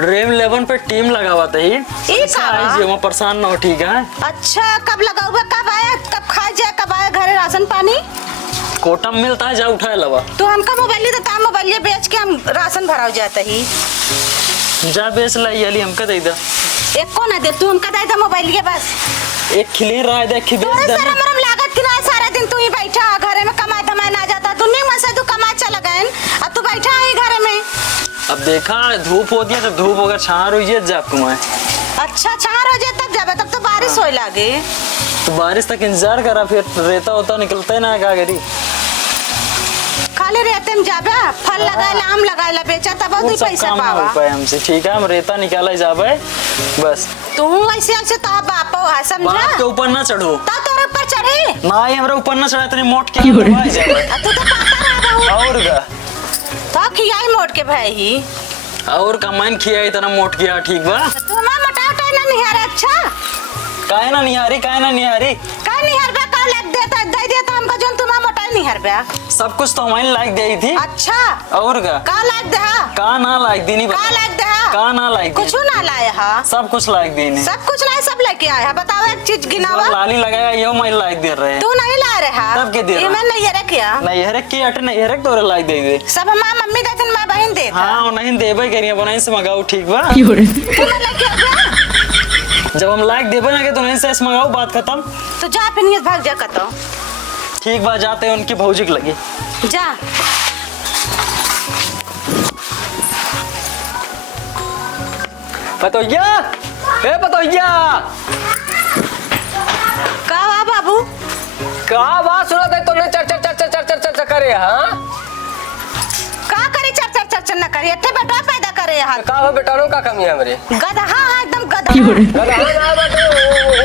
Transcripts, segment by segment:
Dream 11 पे team लगा हुआ था ही परेशान ना हो ठीक है। अच्छा कब लगा हुआ, कब आया, कब खा जाए, कब आया घरे राशन पानी? कोटा में मिलता है जा उठाए लवा तो हमका मोबाइल देता, मोबाइल बेच के हम राशन भराव जाता ही। जा बेच लाई अली हमका दे दे। एक को ना दे तू हमका दे दे मोबाइल के बस। एक खिली रहा है देख बेच दे। सारा मरम लागत कि ना सारा दिन तू ही बैठा घरे में कमाए धमाए ना जाता, तू नहीं मसे तू कमा चला गए अब तू बैठा है घरे में। अब देखा धूप होती है तो धूप होकर छार हो जाए जा तुम्हें। अच्छा छार हो जाए तब जाबे, तब तो बारिश होए लागे। तो बारिश तक इंतजार करा फिर रेता होता निकलता है ना क्या करी। खाली रेते में जाबे, फल लगाए आम लगाए बेचा तब बहुत ही पैसा पावा हमसे। ठीक है हम रेता निकाला जाबे बस। तू ऐसे ऐसे तो बाप है समझा। बात के ऊपर ना चढ़ो। ता तोरे ऊपर चढ़े ना ये हमरा ऊपर ना चढ़ा तेरी मोट के दबाई जाबे। तू तो पाता रहा बहुत और का तो खियाई मोट के भाई ही और कमाइन खिया इतना मोट किया ठीक बा। तू ना मोटा उठा ना निहार। अच्छा काहे ना निहारी काहे ना निहारी का निहार बे का लग देता दे देता हमका जोन तुम मोटा निहार बे। सब कुछ तो हमारी लाइक दे थी। अच्छा और का लायक दे का ना लाइक दी नहीं का लायक दे का ना लाइक कुछ ना लाया हा सब कुछ लाइक दी नहीं। सब कुछ नहीं सब लेके आया है। बताओ एक चीज गिनावा। लाली लगाया ये मैं लाइक दे रहे हैं। तू नहीं ला रहा तब के दे रहा मैं नहीं रख क्या नहीं हरक की अट नहीं हरक तोरे लाइक दे दे सब मां मम्मी देतन मां बहन दे। हां नहीं देबे करिए बनाई से मंगाओ ठीक बा। तू लेके आ जब हम लाइक देबे ना के तो नहीं से मंगाओ बात खत्म। तो जा फिर भाग जा कतो। ठीक बा जाते हैं उनकी भौजी की लगी जा। पतोइया ए पतोइया का वा बाबू का बात सुना है तुमने चर चर चर चर चर चर चर करे। हां का करे चर चर चर चर ना करे एठे बेटा पैदा करे यार। का हो बेटा नो का कमी है हमरे गधा हां एकदम गधा गधा ना बाटे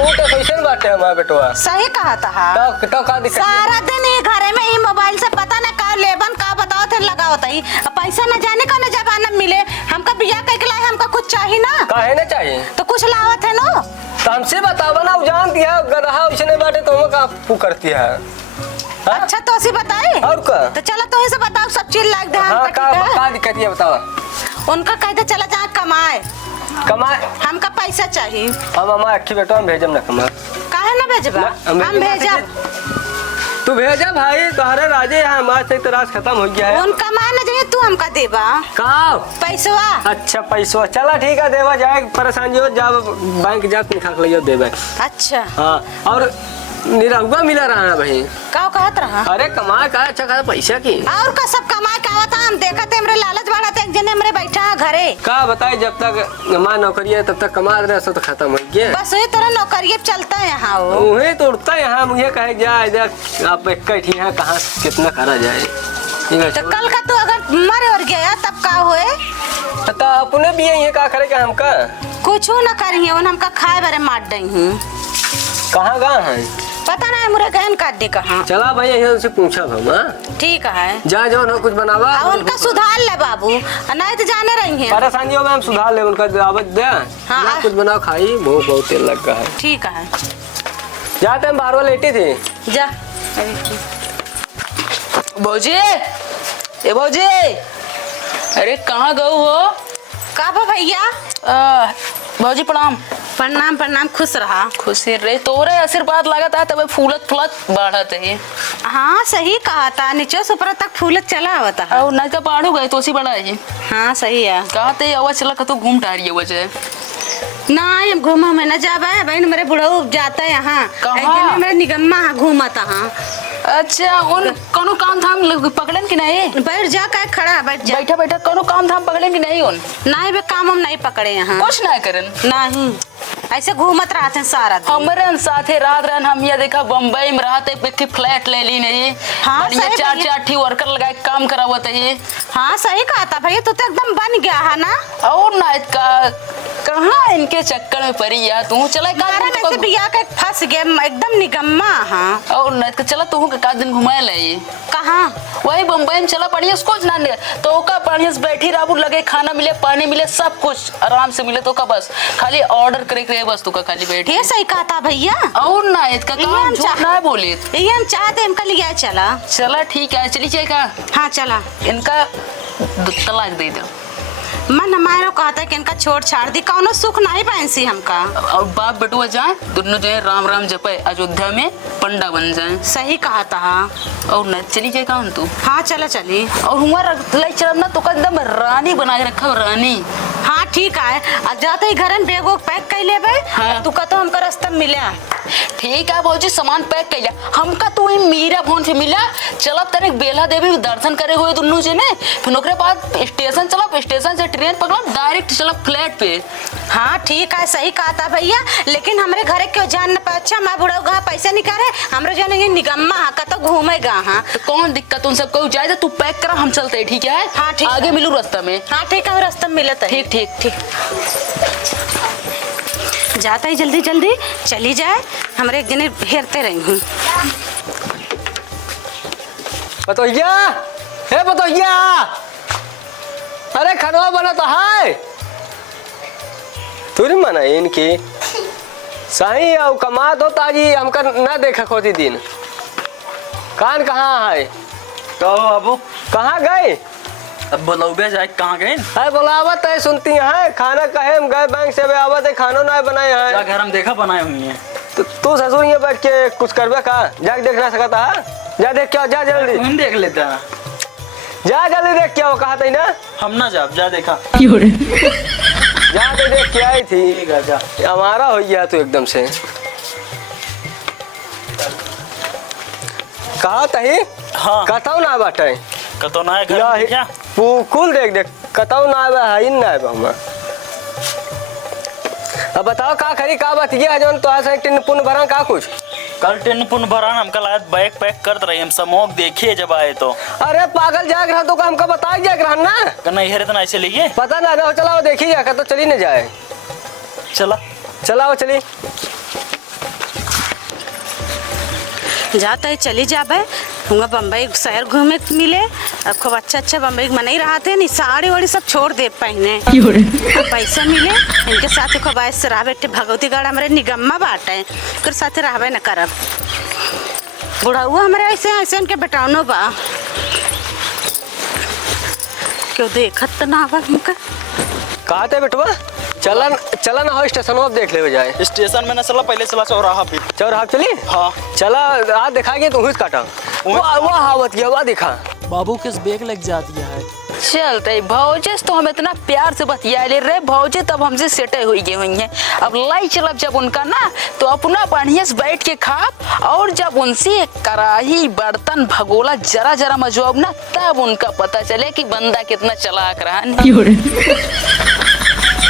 वो तो कैसे बाटे हमारा बेटवा। सही कहा था। तो का दिक्कत सारा दिन ही घरे में ही मोबाइल से पता ना का लेबन का बताओ थे लगावत ही पैसा न जाने का न जबाना मिले। हमका बियाह कह के लाए हमका कुछ चाहिए ना काहे ना चाहिए तो कुछ लावत है नो तो हमसे बतावा ना जानती है गधा उसने बाटे तो हम का पू करती है। अच्छा तो ऐसे बताए और का तो चलो तो ही से बताओ सब चीज लाग दे। हां का दिक्कत है बतावा। उनका कहते चला जा कमाए कमाए हमका पैसा चाहिए। हम हमारा अक्की बेटा हम भेजम ना कमा काहे ना भेजबा हम भेजा तू भेजा भाई तुम्हारे राजे यहाँ हमारे से तो राज खत्म हो गया है। उनका मान जाए तू हमका देबा का पैसवा। अच्छा पैसा चला ठीक है देवा जाए परेशानी हो जा बैंक जा निकाल लियो देबे। अच्छा हाँ और निरहुआ मिला रहा ना भाई का कहत रहा। अरे कमा का अच्छा खासा पैसा की और का सब कमाए का होता हम देखा थे हमरे लालच बढ़ाते एक जने हमरे बैठा घरे का बताए जब तक हमारा नौकरी है तब तक कमा रहे सो तो खत्म हो गया बस वही तरह नौकरी चलता है यहाँ वो वही तो उड़ता है यहाँ मुझे कहे जा इधर आप एक यहाँ कहाँ कितना करा जाए। तो कल का तो अगर मरे और गया तब का हुए तो अपने भी ये का करेगा हमका कुछ ना करिए उन हमका खाए बारे मार दई हूँ। कहाँ गए हैं पता नहीं मुरे गहन काट दे कहाँ। चला भाई यही से पूछा हम। ठीक है जा जो ना कुछ बनावा उनका सुधार ले बाबू नहीं तो जाने रही है परेशानियों में हम सुधार ले उनका दावत दे। हाँ कुछ बनाओ खाई भूख बहुत तेल लग गया है। ठीक है जाते हम बारवा लेटी थी जा। भौजी ए भौजी अरे कहाँ गए हो। का भैया भौजी प्रणाम। प्रणाम प्रणाम खुश रहा। खुशी रे तोरे आशीर्वाद लागत है तबे फूलत फूलत बढ़त है। हाँ सही कहा था नीचे से ऊपर तक फूलत चला होता है और नहीं तो पहाड़ू गए तो सी बड़ा है। हाँ सही है कहते आवाज चला कतो घूम टारी वजह ना हम घूमा में न जाबे बहन मेरे बुढ़ऊ जाता है यहाँ कहाँ? मेरे निगम्मा घूमता हाँ। अच्छा उन कोनो काम धाम पकड़न की नहीं बैठ जा का खड़ा बैठ जा बैठा बैठा कोनो काम धाम पकड़न की नहीं उन नहीं बे काम हम नहीं पकड़े यहाँ कुछ ना करन नहीं ऐसे घूमत रहते सारा दिन। हमरे साथे रात रन हम ये देखा बम्बई में रहते पे फ्लैट ले ली नहीं। हाँ, बढ़िया सही चार बढ़िया। चार ठी वर्कर लगा के काम करावत है। हाँ सही कहा था भैया तू तो एकदम बन गया है ना। और ना का कहाँ इनके चक्कर में पड़ी या तू चला में से बिया के फंस गए एकदम निगम्मा। हाँ और ना चला तू का दिन घुमाए ले कहाँ वही बम्बई में चला बढ़िया उसको ना तो का बढ़िया से बैठी राबू लगे खाना मिले पानी मिले सब कुछ आराम से मिले तो का बस खाली ऑर्डर करे बस तू का खाली बैठ ये सही कहा था भैया। और ना इसका काम झूठ ना बोले ये हम चाहते हम कल लिया चला ठीक है चली जाए का। हाँ चला इनका तलाक दे दो मन हमारे कहता है कि इनका छोड़ छाड़ दी कौनो सुख नहीं पाएंसी हमका। और बाप बेटुआ जाए दोनों जाए राम राम जपे अयोध्या में पंडा बन जाए। सही कहा था। और न चली जाए कहाँ तू? हाँ चला चली। और हुआ लाई चलब ना तो का एकदम रानी बना के रखा रानी। हाँ ठीक है। अब जाते ही घर में बैग वैग पैक कर ले भाई। हाँ। तू का तो हमका रास्ता में मिला। ठीक है भौजी सामान पैक कर लिया हमका तो वही मीरा फोन से मिला। चलब तनिक बेला देवी दर्शन करे हुए दोनों जने फिर ओकरे बाद स्टेशन चलब स्टेशन से ट्रेन पकड़ब डायरेक्ट चलब फ्लैट पे। हाँ ठीक है सही कहा था भैया लेकिन हमरे घरे क्यों जान न पाए। अच्छा मैं बुढ़ा गा पैसे निकाले हमरे जो नहीं निगम्मा हा कतो घूमेगा। हाँ तो कौन दिक्कत उन सबको जाए तो तू पैक करा हम चलते हैं ठीक है। हाँ, ठीक आगे है। मिलू रास्ता में। हाँ ठीक है रास्ता में मिलता है। ठीक ठीक ठीक। जाता ही जल्दी जल्दी चली जाए हमरे एक जने हेरते रही हूँ। बतौया हे बतौया अरे खनवा बना तो है तुरी मना इनकी सही और कमात हो ताजी हमका ना देखा खोती दिन कान कहाँ है तो अब कहाँ गए अब बोलौबे जाए कहाँ गए? अरे बुलावत है सुनती है खाना कहे हम गए बैंक से आवत है खाना ना बनाए जा हैं घर हम देखा बनाए हुई हैं। तो तू ससुर यहाँ बैठ के कुछ करबे का जाके देख ना सकता है जा देख क्या जा जल्दी हम देख लेते हैं। जा जल्दी देख क्या वो कहा था ना हम ना जा देखा। जा दे देख क्या आई थी ठीक है जा। हमारा हो गया तू एकदम से कहा तही हाँ कतौ ना बाटे कतो ना है घर में क्या? कुल देख देख कतौ ना आवे है ना आवे हम अब बताओ का खरी का बात ये जौन तो आज टिन पुन भरा का कुछ कल टेन पुन भरान हमका लायक बैग पैक कर रही हम समोक देखिए जब आए तो अरे पागल जाग रहा तो का हमका बता जाग रहा ना नहीं हेरे तो नहीं चलिए पता ना ना चलाओ देखी जाकर तो चली न जाए चला चलाओ चली जाता ही चली जाबे हुआ बम्बई शहर घूमे के मिले। अब खूब अच्छा बम्बई में नहीं रहा थे नहीं साड़ी वाड़ी सब छोड़ दे पहने पैसा मिले इनके साथ खूब ऐसे रहा बेटे भगवती गढ़ हमारे निगम्मा बाटे कर साथ रहबे न करब बुढ़ा हुआ हमारे ऐसे ऐसे उनके बेटानो बा क्यों देखत तो ना आवा हमका कहा थे बेटवा चलन चलन हो स्टेशन अब देख ले जाए स्टेशन में न चला पहले चला चौराहा पे। चौराहा चली हाँ चला आज दिखाएंगे तू हुस काटा वाह हावत गया वाह दिखा बाबू किस बेग लग जाती है। चलते भौजे तो हम इतना प्यार से बतिया ले रहे भौजे तब हमसे सेटे हुई गई हुई हैं। अब लाई चलब जब उनका ना तो अपना बढ़िया से बैठ के खाप और जब उनसे कराही बर्तन भगोला जरा जरा मजवाब ना तब उनका पता चले कि बंदा कितना चलाक रहा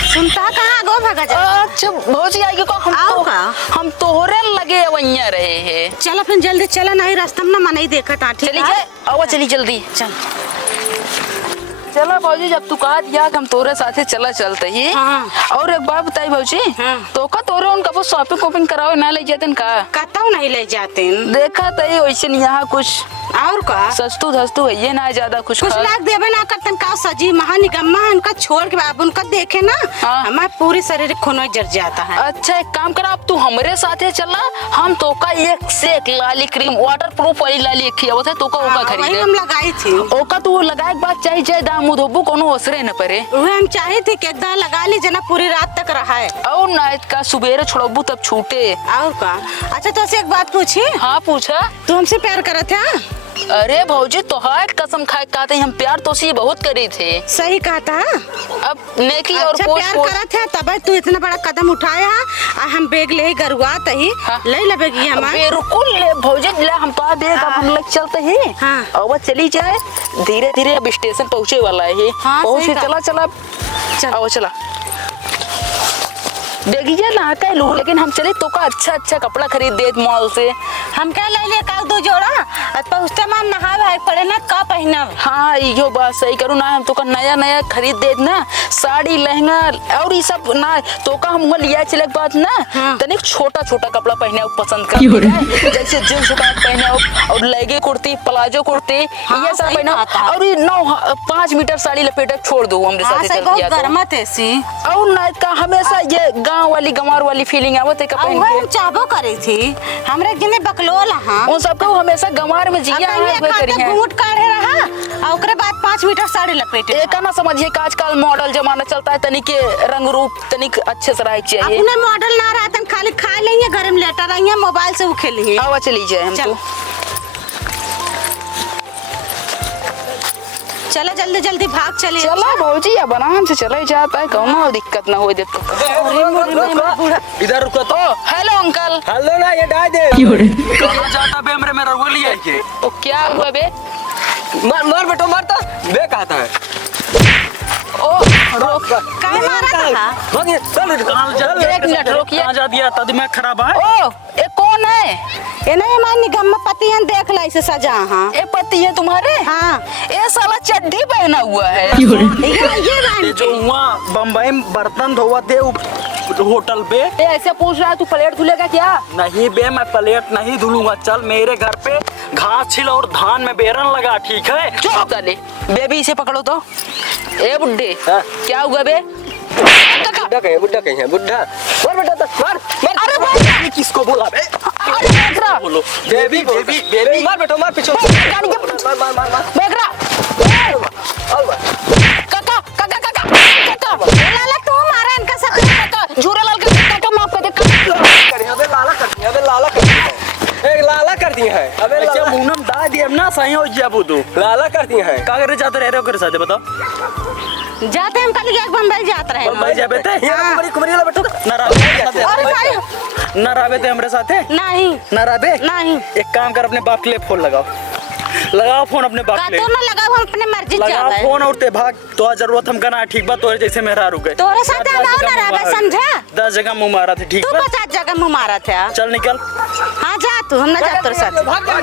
सुनता कहाँ गो भगा जा। अच्छा भौजी आएगी को आओ का? हम तोहरे लगे वहीं रहे हैं। चल अपन जल्दी चला नहीं रास्ता में ना मन ही देखा था। चली जाए आओ चली जल्दी चल चला भौजी जब तू कहा दिया हम तोरे साथे चला चलते ही। हाँ। और एक बात बताई भौजी हाँ। तो का तोरे उनका वो शॉपिंग वॉपिंग कराओ ना ले जाते का कतौ नहीं ले जाते देखा तई वैसे नहीं यहाँ कुछ और का सस्तु धस्तु है ये ना ज्यादा कुछ कुछ खास। लाग देवे ना करतन का सजी महा निगम्मा उनका छोड़ के अब उनका देखे ना हाँ। हमारे पूरे शरीर खून जर जाता है। अच्छा एक काम करा अब तू हमारे साथे चला हम तो का एक से एक लाली क्रीम वाटर प्रूफ वाली लाली खियावत है तो का ओका हाँ, वही खरीदे हम लगाई थी। ओका तू लगाए के बाद चाहिए जाए दाम धोबू कोनो असरे न परे वही हम चाहे थे कि एकदम लगा ली जना पूरी रात तक रहा है। और नाइट का सुबेरे छोड़बू तब छूटे। और का अच्छा तो एक बात पूछी हाँ पूछा तू हमसे प्यार करत है? अरे भौजी तो हाथ कसम खाए कहते हम प्यार तो सी बहुत करे थे। सही कहा था। अब नेकी और अच्छा पोछ प्यार पोछ करत है तब तू इतना बड़ा कदम उठाया आ हम बेग ले गरुआत ही हाँ। ले लेबेगी हमार बिल्कुल ले भौजी ले हम तो बेग हाँ। अपन लग चलते ही हाँ। और वो चली जाए धीरे धीरे अब स्टेशन पहुंचे वाला है। हाँ, पहुंच सही चला चला चल। आओ चला देखिए ना कह लू लेकिन हम चले तो का अच्छा कपड़ा खरीद दे मॉल से। हम क्या ले ले का दो जोड़ा पहुँचते मान नहा भाई पड़े ना का पहनब। हाँ यो बात सही करूँ ना हम तो का नया खरीद दे ना साड़ी लहंगा और ये सब ना तो का हम लिया चले बात ना हाँ। तनिक छोटा पहने पसंद कर जैसे जींस पैंट पहने और लेगे कुर्ती प्लाजो कुर्ती हाँ, ये सब सही पहना बात है। और ये 5 मीटर साड़ी लपेटे छोड़ दो हमरे हाँ साथ सही चल बहुत दिया तो। गर्मत है सी और ना का हमेशा ये गांव वाली गंवार वाली फीलिंग आवत है का अब पहन वो के। चाहबो करे थी हमरे जिने बकलोल हां उन सबको हमेशा गंवार में जिया हुए करी है। घूंट काढ़े रहा और ओकरे बाद 5 मीटर साड़ी लपेटे एक ना समझिए कि आजकल मॉडल जमाना चलता है, तनिक रंग रूप तनिक अच्छे से रहे चाहिए। अपने मॉडल ना रहता खाली खा लेंगे घर में लेटा रहेंगे मोबाइल से वो खेलेंगे। आवा चली जाए हम चल। तो। चलो जल्दी जल्दी भाग चले। चला भौजी या बनाम से चले जाता है, कौनो दिक्कत ना हो देखो। इधर रुको तो। Hello uncle. हेलो ना ये डाल दे। कहाँ जाता बे हमरे मेरा वो लिया के। ओ क्या हुआ बे? मार मार बेटो मार तो बे कहता है। ओ रोक। काहे मारा था? भाग ये चल कहाँ जा एक मिनट रोकिए। कहाँ जा दिया था दिमाग खराब है। ओ ये कौन है? ये नहीं हमारे निगम में पति हैं देख ला इसे सजा। हाँ ये पति है तुम्हारे? हाँ ये साला चड्डी पहना हुआ है। ये जो वहाँ बम्बई में बर्तन धोवा थे होटल पे। ये ऐसे पूछ रहा है तू प्लेट धुलेगा क्या? नहीं बे मैं प्लेट नहीं धुलूंगा। चल मेरे घर पे घास छिल और धान में बेरन लगा, ठीक है। चुप कर ले बेबी, इसे पकड़ो तो। ए बुड्ढे हाँ? क्या हुआ बे? बुड्ढा कहीं है बुड्ढा। मार बेटा तो मार मार। अरे भाई किसको बोला बे? अरे बेगरा बोलो बेबी बेबी बेबी। मार बेटो मार पीछे गाड़ी के मार मार मार मार बेगरा मार। काका काका काका काका लाला तू मारा इनका सब। काका झूरेलाल का काका माफ कर दे काका। अबे लाला कर दिया अबे लाला कर दिया एक लाला कर दिया है। अबे अच्छा लाला मुनम दा दिया ना सही हो गया वो तो। लाला कर दिया है। का करे जाते रह रहे हो कर साथ बताओ। जाते हम कल एक बम्बई जाते रहे। बम्बई जाबे थे कुमारी कुमारी वाला बेटो ना राबे और भाई ना राबे थे हमरे साथे नहीं ना राबे। नहीं एक काम कर अपने बाप के लिए फोन लगाओ। लगाओ फोन अपने बाप का के तो लिए। ना लगा हम अपने मर्जी लगाओ चला फोन और ते भाग। तो जरूरत हम करना ठीक बात तोरे जैसे मेरा रुक गए। तोरे साथ हम आओ ना राबे समझा। 10 जगह मुंह मारा थे, ठीक तू बा। 50 जगह मुँह मारा था। चल निकल। हाँ जा तू हम ना जा तोरे साथ। भाग जा